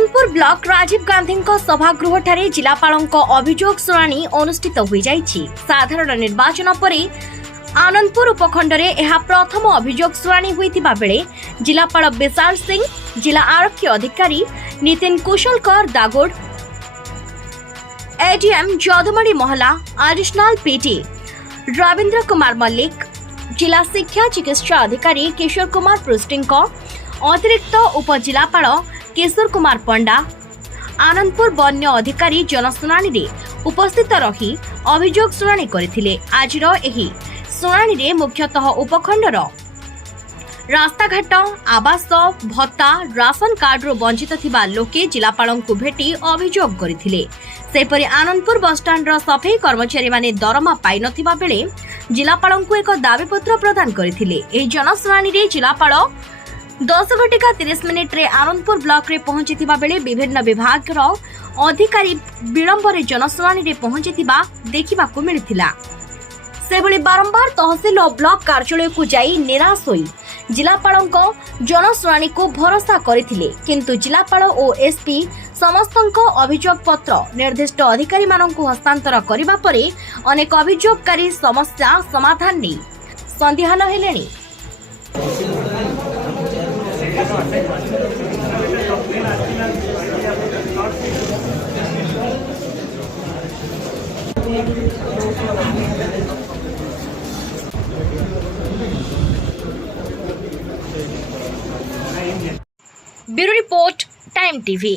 Anandpur block Rajiv Gandhi सभागृह ठारे जिलापालों अभियोग शुणाणी अनुष्ठित हो जाइछि। साधारण निर्वाचन पर आनंदपुर उपखंड में प्रथम अभियोग शुणाणी होइतिबा बेले जिलापाल विशाल सिंह, जिला आरक्षी अधिकारी नितिन कुशलकर दागोड, एडीएम जदुमणि महला, एडिशनल पीटी रविंद्र कुमार मल्लिक, जिला शिक्षा चिकित्सा अधिकारी किशोर कुमार पृष्टिंक, अतिरिक्त उपजिलापाल किशोर कुमार पंडा, आनंदपुर वन्य अधिकारी जनशुणाणी रे उपस्थित रही अभियोग शुणाणी करथिले। आजिर एही शुणाणी रे मुख्यतः उपखंडर रास्ताघाट, आवास, भत्ता, राशन कार्ड रो वंचित थिबा लोके जिलापालों को भेटी अभियोग करथिले। सेपरि आनंदपुर बसस्टाण्ड रो सफाई कर्मचारी माने दरमा पाई नथिबा बेले जिलापालों को एक दाबीपत्र प्रदान करथिले। एही जनशुणाणी रे जिलापाल 10:30 रे आनंदपुर ब्लॉक रे पहुंचीथिबा बेले विभिन्न विभाग रो अधिकारी विलंब रे जनशुणाणी रे पहुंचीथिबा देखिबाकू मिलिथिला। सेभଳି बारंबार तहसील और ब्लॉक कार्यालय को जाई निराश होई जिलापालों जनशुणाणी को भरोसा करथिले, किंतु जिलापाल और एसपी समस्तों अभियोग पत्र निर्दिष्ट अधिकारी माननकु हस्तांतर करिबा परे अनेक अभियोगकारी समस्या समाधान नै संदिहान हेलेनी। Bureau report Time TV.